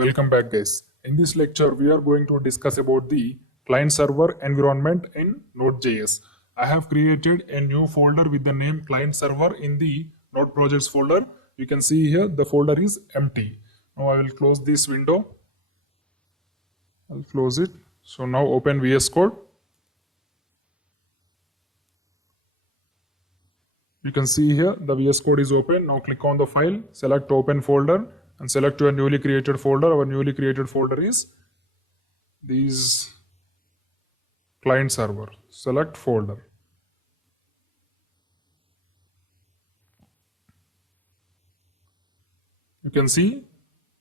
Welcome back, guys. In this lecture, we are going to discuss about the client-server environment in Node.js. I have created a new folder with the name client-server in the Node projects folder. You can see here the folder is empty. Now I will close this window. I'll close it. So now open VS Code. You can see here the VS Code is open. Now click on the file, select open folder and select your newly created folder. Our newly created folder is this client server. Select folder. You can see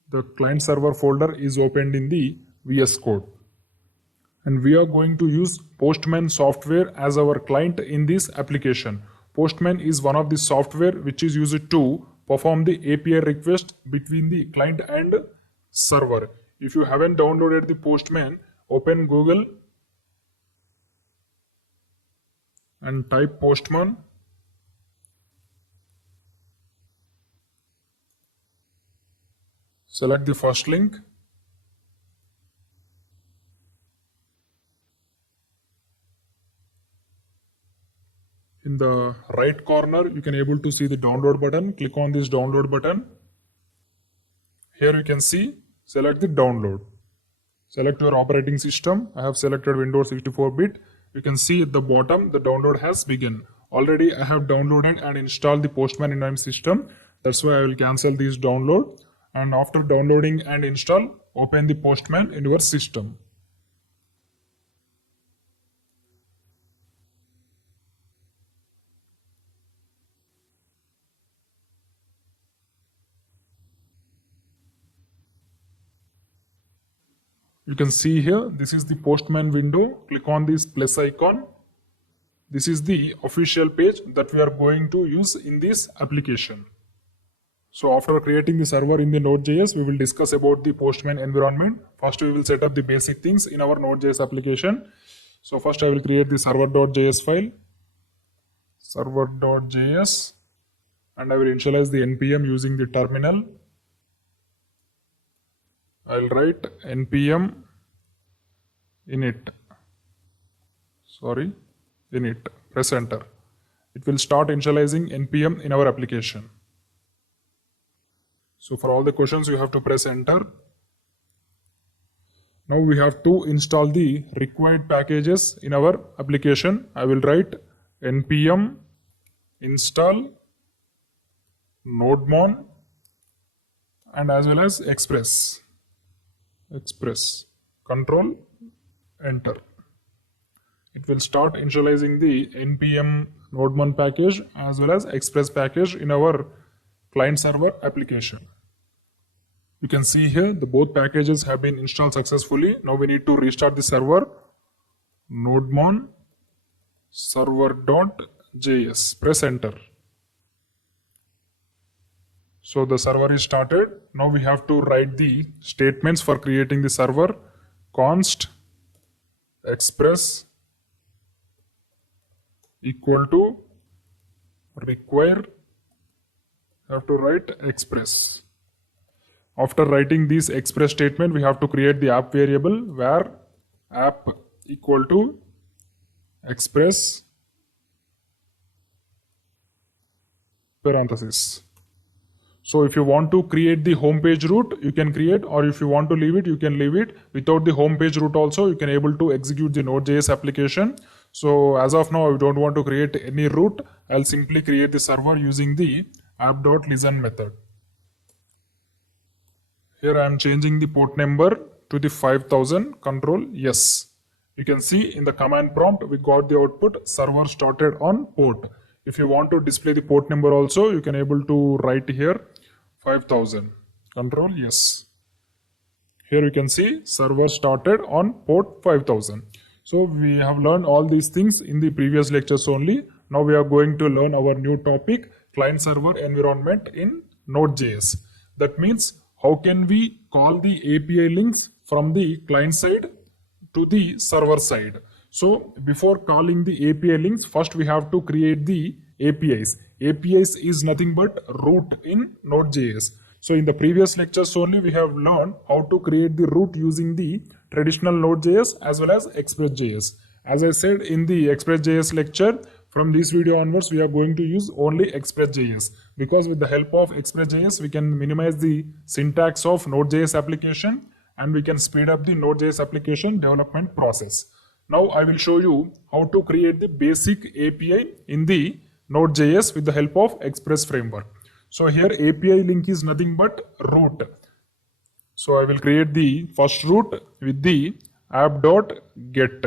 the client server folder is opened in the VS Code. And we are going to use Postman software as our client in this application. Postman is one of the software which is used to perform the API request between the client and server. If you haven't downloaded the Postman, open Google and type Postman. Select the first link. In the right corner, you can able to see the download button. Click on this download button. Here you can see, select the download. Select your operating system. I have selected Windows 64-bit. You can see at the bottom, the download has begun. Already I have downloaded and installed the Postman in my system. That's why I will cancel this download. And after downloading and install, open the Postman in your system. You can see here, this is the Postman window. Click on this plus icon. This is the official page that we are going to use in this application. So after creating the server in the Node.js, we will discuss about the Postman environment. First, we will set up the basic things in our Node.js application. So first I will create the server.js file, server.js, and I will initialize the npm using the terminal. I'll write npm init. Press enter. It will start initializing npm in our application. So for all the questions, you have to press enter. Now we have to install the required packages in our application. I will write npm install NodeMon and as well as Express. Control enter. It will start initializing the npm NodeMon package as well as Express package in our client server application. You can see here the both packages have been installed successfully. Now we need to restart the server. NodeMon server.js. Press enter. So the server is started. Now we have to write the statements for creating the server. Const express equal to require. Have to write express. After writing this express statement, we have to create the app variable where app equal to express parenthesis. So if you want to create the home page route, you can create, or if you want to leave it, you can leave it. Without the home page route also, you can able to execute the Node.js application. So as of now, I don't want to create any route. I'll simply create the server using the app.listen method. Here I am changing the port number to the 5000. Control yes. You can see in the command prompt, we got the output server started on port. If you want to display the port number also, you can able to write here 5000. Control yes. Here you can see server started on port 5000. So we have learned all these things in the previous lectures only. Now we are going to learn our new topic, client server environment in Node.js. That means how can we call the API links from the client side to the server side. So before calling the API links, first we have to create the APIs. APIs is nothing but root in Node.js. So in the previous lectures only we have learned how to create the root using the traditional Node.js as well as Express.js. As I said in the Express.js lecture, from this video onwards we are going to use only Express.js, because with the help of Express.js we can minimize the syntax of Node.js application and we can speed up the Node.js application development process. Now I will show you how to create the basic API in the Node.js with the help of Express framework. So here API link is nothing but root. So I will create the first root with the app.get.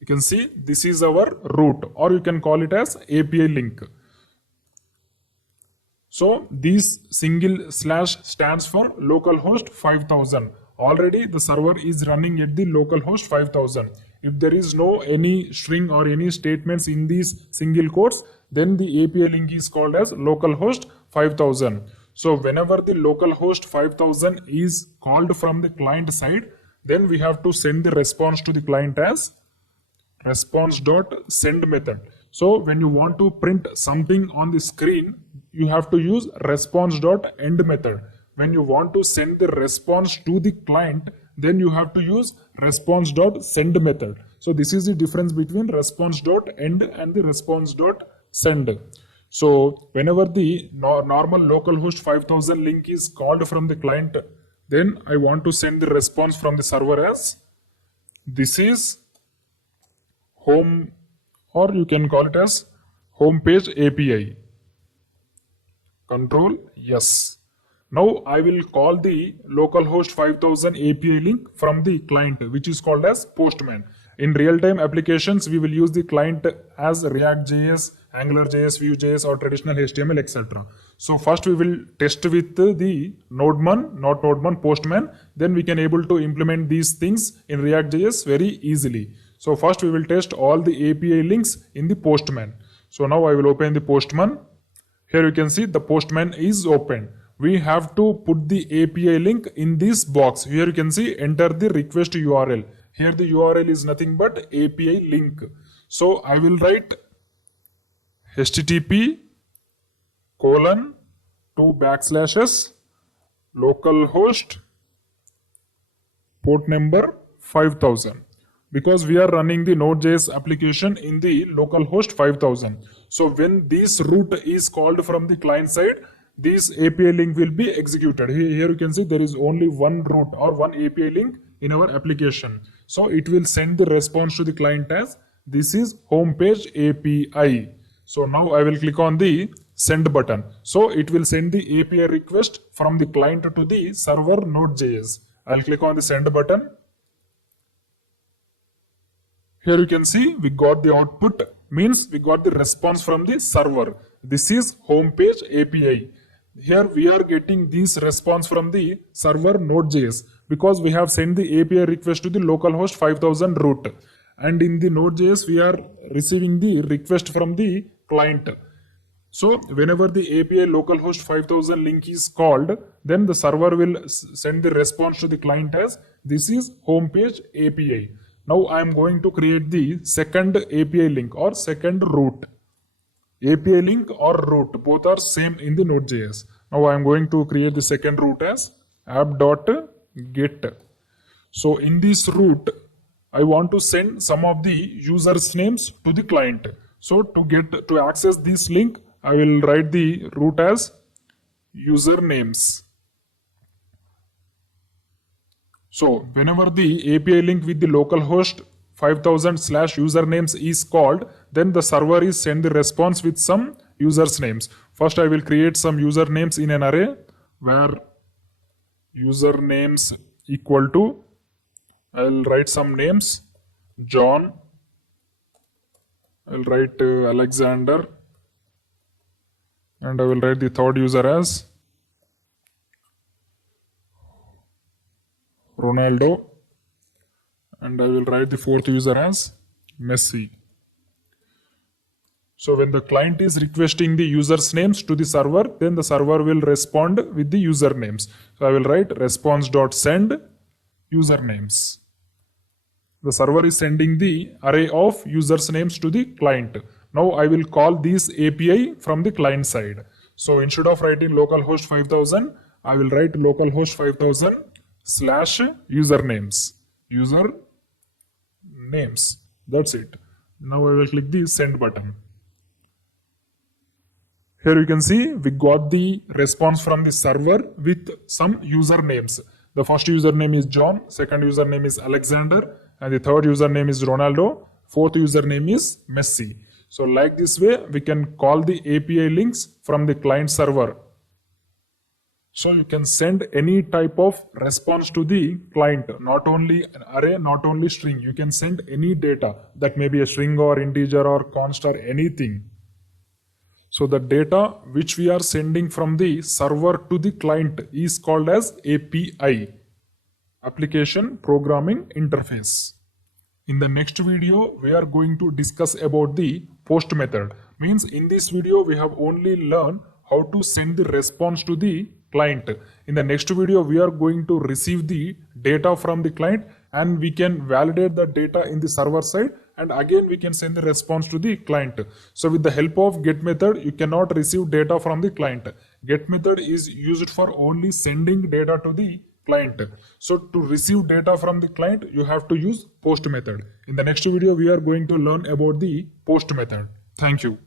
You can see this is our root, or you can call it as API link. So this single slash stands for localhost 5000. Already the server is running at the localhost 5000. If there is no any string or any statements in these single quotes, then the API link is called as localhost 5000. So whenever the localhost 5000 is called from the client side, then we have to send the response to the client as response.send method. So when you want to print something on the screen, you have to use response.end method. When you want to send the response to the client, then you have to use response.send method. So this is the difference between response.end and the response.send. So whenever the normal localhost 5000 link is called from the client, then I want to send the response from the server as this is home, or you can call it as homepage API. Control yes. Now I will call the localhost 5000 API link from the client, which is called as Postman. In real-time applications, we will use the client as ReactJs, AngularJS, Vue.js, or traditional HTML, etc. So first we will test with the NodeMon, Postman. Then we can able to implement these things in ReactJS very easily. So first we will test all the API links in the Postman. So now I will open the Postman. Here you can see the Postman is open. We have to put the API link in this box. Here you can see enter the request URL. Here the URL is nothing but API link. So I will write http:// localhost port number 5000. Because we are running the Node.js application in the localhost 5000. So when this root is called from the client side, this API link will be executed. Here you can see there is only one root or one API link in our application. So it will send the response to the client as this is homepage API. So now I will click on the send button. So it will send the API request from the client to the server Node.js. I'll click on the send button. Here you can see we got the output, means we got the response from the server. This is homepage API. Here we are getting this response from the server Node.js because we have sent the API request to the localhost 5000 root. And in the Node.js we are receiving the request from the client. So whenever the API localhost 5000 link is called, then the server will send the response to the client as this is homepage API. Now I am going to create the second API link or second root. API link or root, both are same in the Node.js. Now I am going to create the second root as app.get. So in this root, I want to send some of the users' names to the client. So to access this link, I will write the root as usernames. So whenever the API link with the localhost 5000/usernames is called, then the server is send the response with some users names. First I will create some usernames in an array where usernames equal to, I will write some names, John, I will write Alexander, and I will write the third user as Ronaldo, and I will write the fourth user as Messi. So when the client is requesting the users' names to the server, then the server will respond with the usernames. So I will write response.send usernames. The server is sending the array of users' names to the client. Now I will call this API from the client side. So instead of writing localhost 5000, I will write localhost 5000 slash usernames. Usernames. That's it. Now I will click the send button. Here you can see we got the response from the server with some usernames. The first username is John, second username is Alexander, and the third username is Ronaldo, fourth username is Messi. So like this way, we can call the API links from the client server. So you can send any type of response to the client, not only an array, not only string. You can send any data that may be a string or integer or const or anything. So the data which we are sending from the server to the client is called as API, Application Programming Interface. In the next video, we are going to discuss about the post method. Means in this video, we have only learned how to send the response to the client. In the next video, we are going to receive the data from the client and we can validate the data in the server side, and again we can send the response to the client. So with the help of get method, you cannot receive data from the client. Get method is used for only sending data to the client. So to receive data from the client, you have to use post method. In the next video, we are going to learn about the post method. Thank you.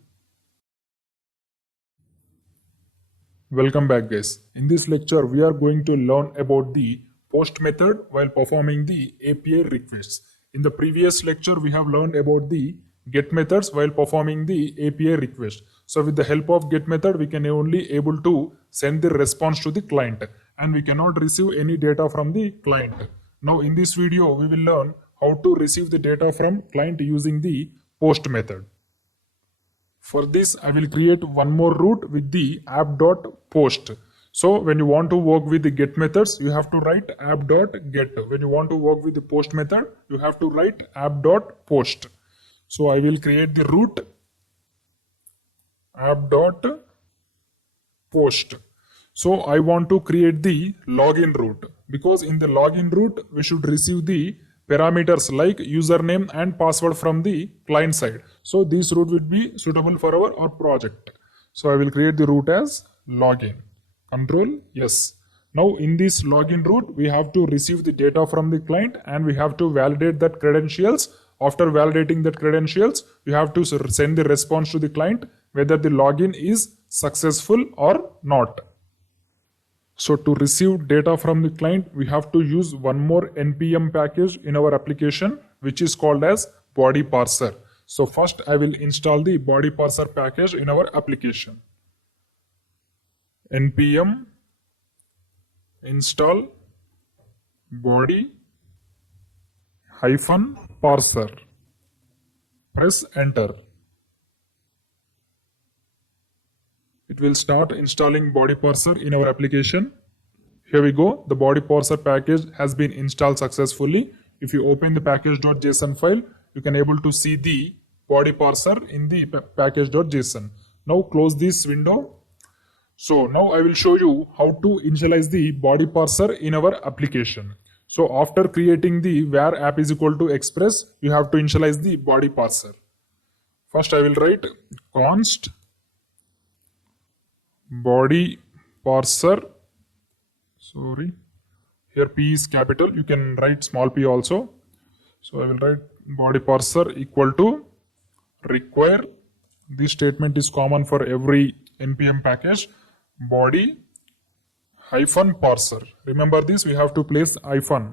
Welcome back, guys. In this lecture, we are going to learn about the post method while performing the API requests. In the previous lecture, we have learned about the get methods while performing the API request. So with the help of get method, we can only able to send the response to the client and we cannot receive any data from the client. Now in this video, we will learn how to receive the data from client using the post method. For this, I will create one more route with the app.post. So when you want to work with the get methods, you have to write app.get. When you want to work with the post method, you have to write app.post. So I will create the route app.post. So I want to create the login route, because in the login route, we should receive the parameters like username and password from the client side. So this route will be suitable for our project. So I will create the route as login. Control yes. Now in this login route, we have to receive the data from the client and we have to validate that credentials. After validating that credentials, you have to send the response to the client whether the login is successful or not. So to receive data from the client, we have to use one more npm package in our application, which is called as body parser. So first I will install the body parser package in our application. Npm install body -parser. Press enter. It will start installing body parser in our application. Here we go. The body parser package has been installed successfully. If you open the package.json file, you can able to see the body parser in the package.json. Now close this window. So now I will show you how to initialize the body parser in our application. So after creating the var app is equal to express, you have to initialize the body parser. First I will write const body parser. Sorry, here p is capital. You can write small p also. So I will write body parser equal to require. This statement is common for every npm package. Body -parser. Remember this, we have to place hyphen.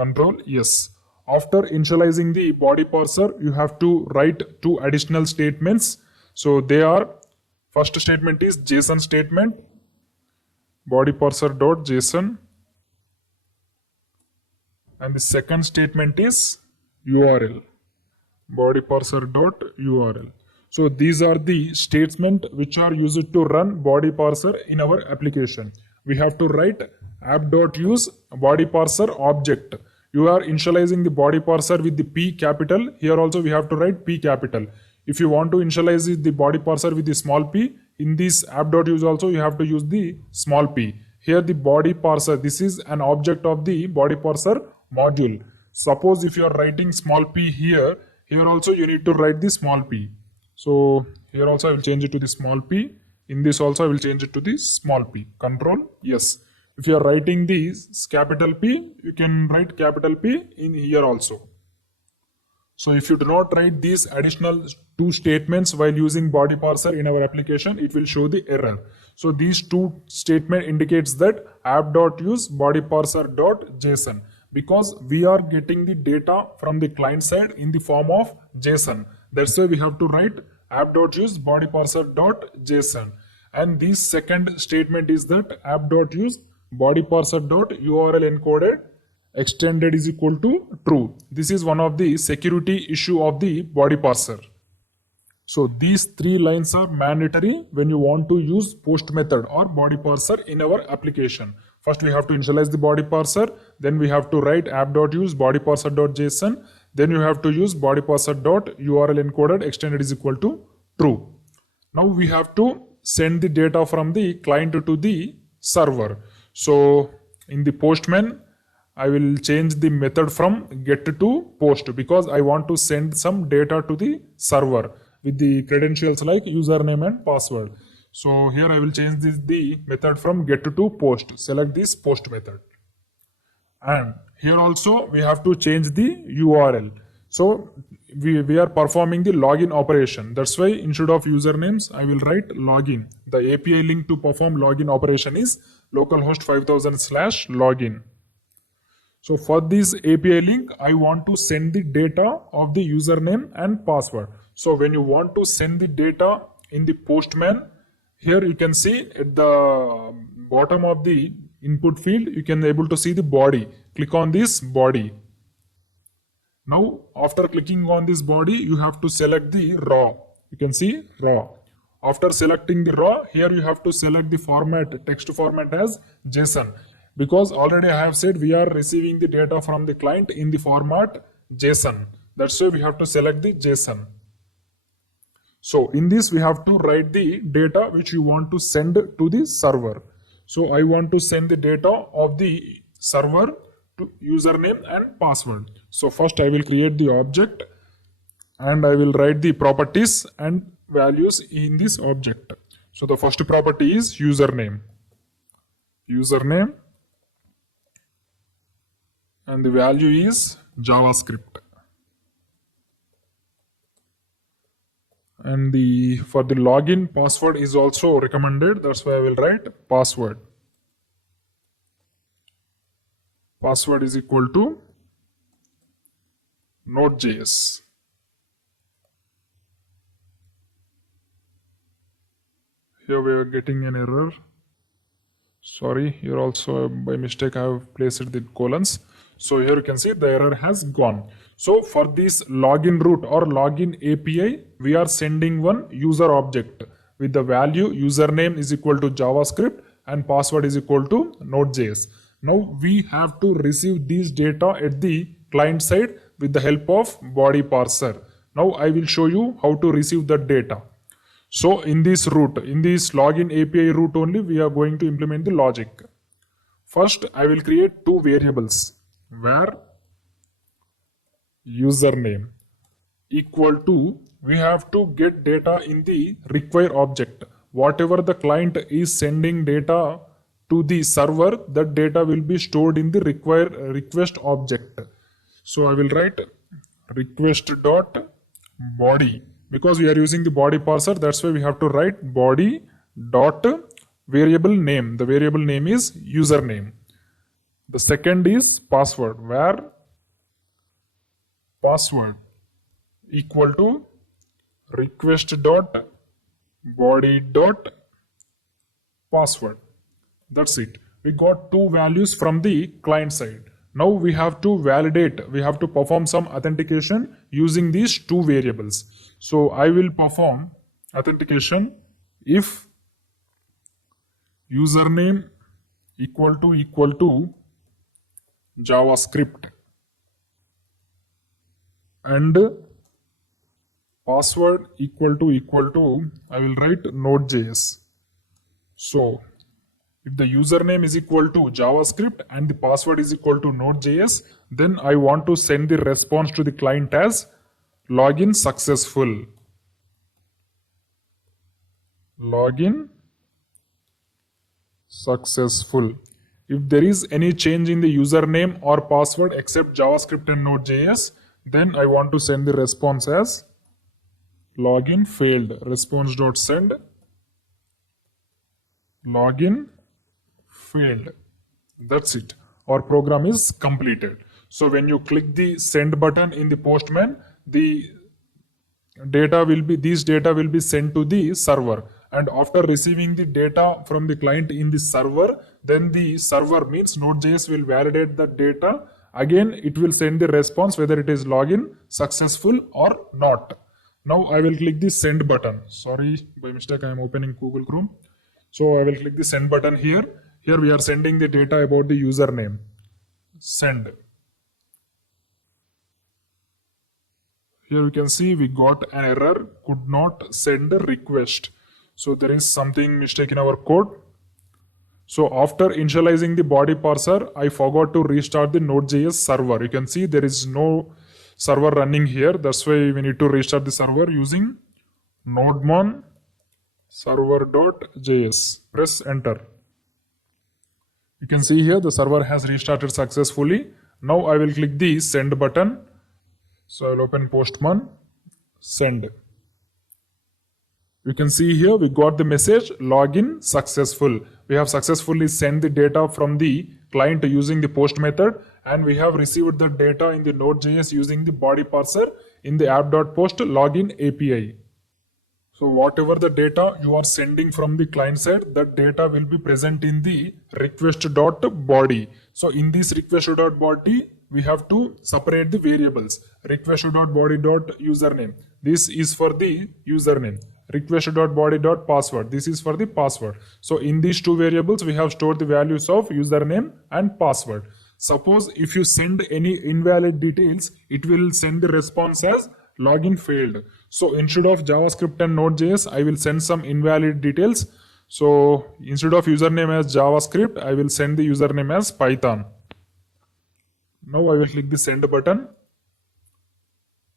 Control yes. After initializing the body parser, you have to write two additional statements. So they are, first statement is JSON statement, body parser.json, and the second statement is URL, body parser.url. So these are the statements which are used to run body parser in our application. We have to write app.use body parser object. You are initializing the body parser with the P capital. Here also we have to write P capital. If you want to initialize the body parser with the small p, in this app.use also you have to use the small p. Here the body parser, this is an object of the body parser module. Suppose if you are writing small p here, here also you need to write the small p. So here also I will change it to the small p. In this also I will change it to the small p. Control yes. If you are writing this capital P, you can write capital P in here also. So if you do not write these additional two statements while using body parser in our application, it will show the error. So these two statement indicates that app.use body parser.json, because we are getting the data from the client side in the form of JSON. That's why we have to write app.use body parser.json. And the second statement is that app.use body parser.url encoded extended is equal to true. This is one of the security issue of the body parser. So these three lines are mandatory when you want to use post method or body parser in our application. First we have to initialize the body parser, then we have to write app.use body parser.json, then you have to use body parser.url encoded extended is equal to true. Now we have to send the data from the client to the server. So in the Postman, I will change the method from get to post, because I want to send some data to the server with the credentials like username and password. So here I will change the method from get to post. Select this post method. And here also we have to change the URL. So we are performing the login operation. That's why instead of usernames, I will write login. The API link to perform login operation is localhost 5000/login. So for this API link, I want to send the data of the username and password. So when you want to send the data in the Postman, here you can see at the bottom of the input field, you can able to see the body. Click on this body. Now after clicking on this body, you have to select the raw. You can see raw. After selecting the raw, here you have to select the format, text format as JSON. Because already I have said we are receiving the data from the client in the format JSON. That's why we have to select the JSON. So in this we have to write the data which you want to send to the server. So I want to send the data of the server to username and password. So first I will create the object and I will write the properties and values in this object. So the first property is username. And the value is JavaScript. And for the login, password is also recommended. That's why I will write password. Password is equal to node.js. Here we are getting an error. Sorry, here also by mistake I have placed the colons. So here you can see the error has gone. So for this login route or login API, we are sending one user object with the value username is equal to JavaScript and password is equal to node.js. Now we have to receive these data at the client side with the help of body parser. Now I will show you how to receive that data. So in this route, in this login API route only, we are going to implement the logic. First, I will create two variables where username equal to, we have to get data in the require object. Whatever the client is sending data to the server, that data will be stored in the request object. So I will write request.body. Because we are using the body parser, that's why we have to write body dot variable name. The variable name is username. The second is password, where password equal to request dot body dot password. That's it. We got two values from the client side. Now we have to validate, we have to perform some authentication using these two variables. So I will perform authentication if username equal to JavaScript and password equal to I will write node.js. So if the username is equal to JavaScript and the password is equal to node.js, then I want to send the response to the client as login successful. Login successful. If there is any change in the username or password except JavaScript and Node.js, then I want to send the response as login failed. Response.send login failed. That's it. Our program is completed. So when you click the send button in the Postman, these data will be sent to the server, and after receiving the data from the client in the server, then the server means Node.js will validate the data. Again, it will send the response whether it is login successful or not. Now I will click the send button. Sorry, by mistake I am opening Google Chrome. So I will click the send button here. Here we are sending the data about the username. Send. Here you can see we got an error, could not send a request. So there is something mistake in our code. So after initializing the body parser, I forgot to restart the Node.js server. You can see there is no server running here. That's why we need to restart the server using nodemon server.js. Press enter. You can see here the server has restarted successfully. Now I will click the send button. So I will open Postman, send. You can see here we got the message login successful. We have successfully sent the data from the client using the post method, and we have received the data in the Node.js using the body parser in the app.post login API. So whatever the data you are sending from the client side, that data will be present in the request.body. So in this request.body, we have to separate the variables. Request.body.username. This is for the username. Request.body.password. This is for the password. So in these two variables, we have stored the values of username and password. Suppose if you send any invalid details, it will send the response as login failed. So instead of JavaScript and Node.js, I will send some invalid details. So instead of username as JavaScript, I will send the username as Python. Now I will click the send button.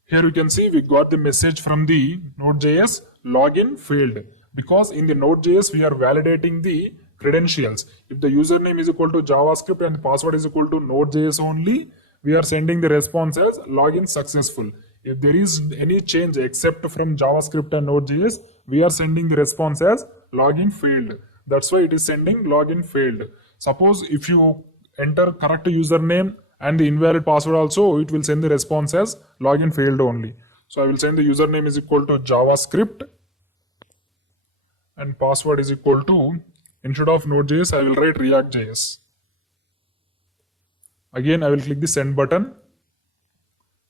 Here you can see we got the message from the Node.js login failed, because in the Node.js we are validating the credentials. If the username is equal to JavaScript and the password is equal to Node.js only, we are sending the response as login successful. If there is any change except from JavaScript and Node.js, we are sending the response as login failed. That's why it is sending login failed. Suppose if you enter correct username and the invalid password also, it will send the response as login failed only. So I will send the username is equal to JavaScript and password is equal to, instead of Node.js, I will write ReactJs. Again, I will click the send button.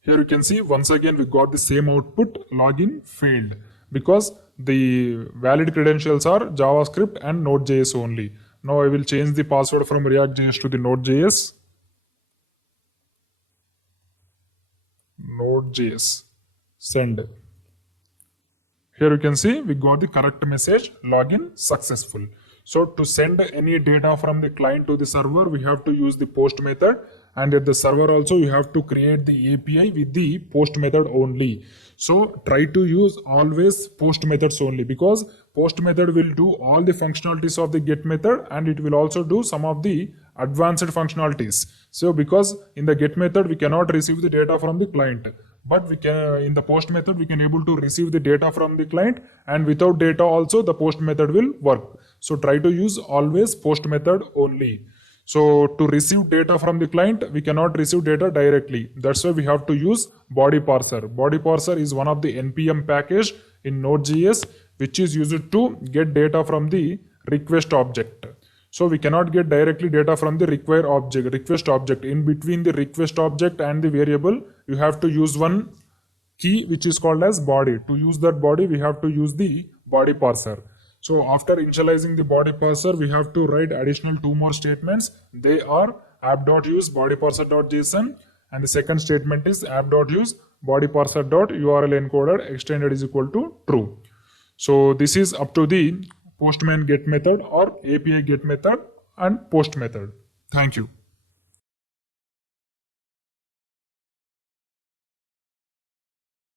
Here you can see once again we got the same output, login failed, because the valid credentials are JavaScript and Node.js only. Now I will change the password from ReactJs to the Node.js. Node.js. Send. Here you can see we got the correct message, login successful. So to send any data from the client to the server, we have to use the post method, and at the server also you have to create the API with the post method only. So try to use always post methods only, because post method will do all the functionalities of the get method and it will also do some of the advanced functionalities. So because in the get method we cannot receive the data from the client, but we can in the post method we can able to receive the data from the client, and without data also the post method will work. So try to use always post method only. So to receive data from the client, we cannot receive data directly. That's why we have to use body parser. Body parser is one of the NPM package in Node.js which is used to get data from the request object. So we cannot get directly data from the request object. In between the request object and the variable, you have to use one key which is called as body. To use that body, we have to use the body parser. So after initializing the body parser, we have to write additional two more statements. They are app.use bodyparser.json, and the second statement is app.use bodyparser.url encoded extended is equal to true. So this is up to the Postman get method or API get method and post method. Thank you.